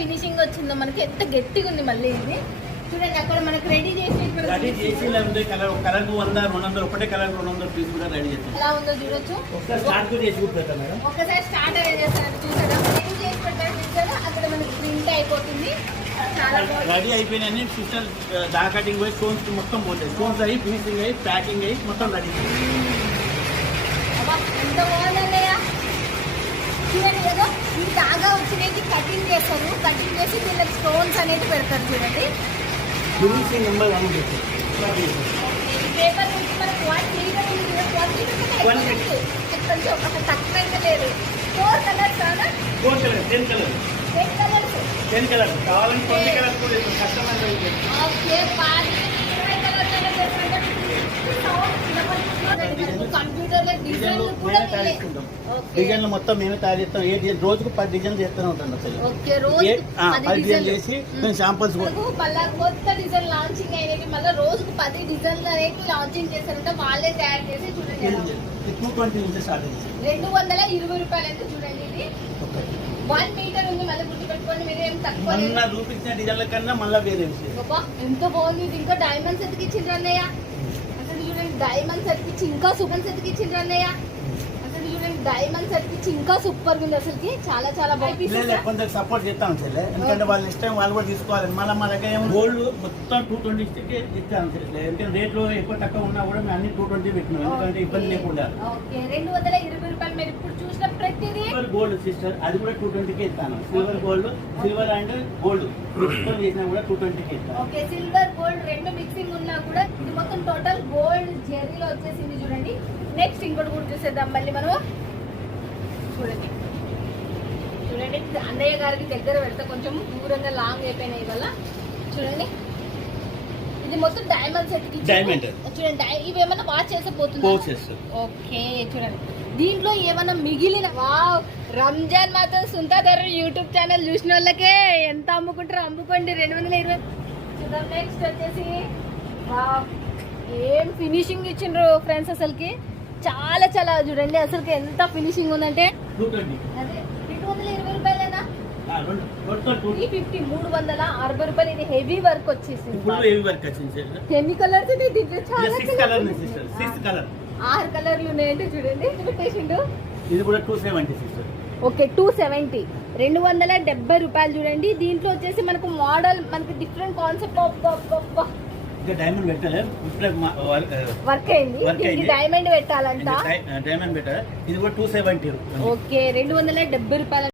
Finishing వచ్చిందో మనకి, ఎంత గట్టిగా ఉంది మళ్ళీ ఇది చూడండి. అక్కడ మనకు రెడీ చేసి కలర్ 100 200 ఒకటే కలర్ 200 పీస్ కూడా రెడీ చేస్తాం. ఎలా ఉందో చూడొచ్చు. ఒకసారి స్టార్ట్ చేసి పెడతాం మేడం. ఒకసారి స్టార్ట్ చేస్తాను చూసారా, రెడీ చేసి పెట్టారు. అక్కడ మనకి ప్రింట్ అయిపోతుంది. చాలా రెడీ అయిపోయినాయి సిస్టర్. దా కటింగ్ పోయి స్టోన్స్ మొత్తం పోతాయి. స్టోన్స్ అయ్యి ఫినిషింగ్ అయ్యి ప్యాకింగ్ అయ్యి మొత్తం రెడీ. ఎంత బాగుందన్నయ్య చూడండి. ఏదో ఈ దాగా వచ్చినవి కటింగ్ చేస్తారు. కటింగ్ చేసి దీనికి స్టోన్స్ అనేది పెడతారు చూడండి. ఫినిషింగ్ నెంబర్ 1 పేపర్ నుంచి మనకు 1 ఒక తక్కువ లేదు. 4 కలర్స్ 10 కలర్స్ కావాలని 20 కలర్స్ కూడా కస్టమర్ డిజైన్లు మొత్తం మేమే తయారు చేస్తాం. ఏ డిజైన్ రోజుకు 10 డిజైన్లు చేస్తూనే ఉంటాం. అసలు 10 డిజైన్ చేసి మేము శాంపుల్స్ మళ్ళీ కొత్త డిజైన్ లాంచింగ్ అయినవి మళ్ళీ రోజుకు 10 డిజైన్లు అనేవి లాంచింగ్ చేస్తారంటే వాళ్ళే తయారు చేసి చూడండి. 220 నుంచి స్టార్ట్ అయింది. 220 రూపాయలు అయితే చూడండి. ఇది 1 మీటర్ ఉంది. మళ్ళీ గుర్తుపెట్టుకోండి మీరు, ఏం తక్కువ మొన్న చూపించిన డిజైన్ల కన్నా మళ్ళీ వేరే ఎంత బాగుంది. ఇది ఇంకా డైమండ్స్ ఎతికిచ్చిండ్రు అన్నయ్య. అసలు చూడండి డైమండ్స్ ఎతికిచ్చి ఇంకా సూపర్ ఎతికిచ్చిండ్రు అన్నయ్య. అసలు చూడండి డైమండ్స్ ఎతికిచ్చి ఇంకా సూపర్ ఉంది. అసలుకి చాలా చాలా బాగుంది. కొంచెం సపోర్ట్ చేస్తాం చెల్లె, ఎందుకంటే వాళ్ళ ఇష్టం వాళ్ళు కూడా తీసుకోవాలి. మళ్ళీ మా దగ్గర గోల్డ్ మొత్తం 220 ఇస్తాను చెల్లె. ఎందుకంటే రేట్లు ఎక్కువ తక్కువ ఉన్నా కూడా మేము అన్ని 220 పెట్టినాం, ఎందుకంటే ఇబ్బంది లేకుండా. 220 రూపాయలు మీరు ఇప్పుడు చూసిన ప్రతిదీ గోల్డ్ సిస్టర్, అది కూడా 220 ఇస్తాను. Silver gold, silver and gold mix చేసినా కూడా 220 ఇస్తాను. ఓకే, సిల్వర్ గోల్డ్ రెండు మిక్సింగ్ ఉన్నా కూడా ఇది మొత్తం టోటల్ గోల్డ్ జెర్రీలో వచ్చేసింది చూడండి. నెక్స్ట్ ఇంకోటి కూడా చూసేద్దాం మళ్ళీ మనం. చూడండి చూడండి అన్నయ్య గారికి దగ్గర పెడితే కొంచెం దూరంగా లాంగ్ అయిపోయినాయి వల్ల. చూడండి ఇది మొత్తం డైమండ్స్ డైమండ్ చూడండి. ఇవేమన్నా వాచ్ చేసే పోతుంది. ఓకే చూడండి దీంట్లో ఏమన్నా మిగిలిన రంజాన్ మాత్రం సుంతాధర్ యూట్యూబ్ ఛానల్ చూసిన వాళ్ళకే ఎంత అమ్ముకుంటారో అమ్ముకోండి. 220 చూద్దాం. నెక్స్ట్ వచ్చేసి ఏం ఫినిషింగ్ ఇచ్చిండ్రు ఫ్రెండ్స్. అసలుకి చాలా చాలా చూడండి అసలుకి ఎంత ఫినిషింగ్ ఉందంటే. అదే 220 రూపాయలేనా? 360 రూపాయలు. ఇది హెవీ వర్క్ వచ్చేసింది. ఎన్ని కలర్స్? 6 కలర్లు ఉన్నాయంటే చూడండి. పెట్టేసిండు. ఇది కూడా 270 సిస్టర్. ఓకే 270 270 రూపాయలు చూడండి. దీంట్లో వచ్చేసి మనకు మోడల్ మనకి డిఫరెంట్ కాన్సెప్ట్ డైమండ్ పెట్టాలి. వర్క్ అయింది. డైమండ్ పెట్టాలంట. డైమండ్ పెట్టాలి. ఇది కూడా 270. ఓకే 270 రూపాయలు.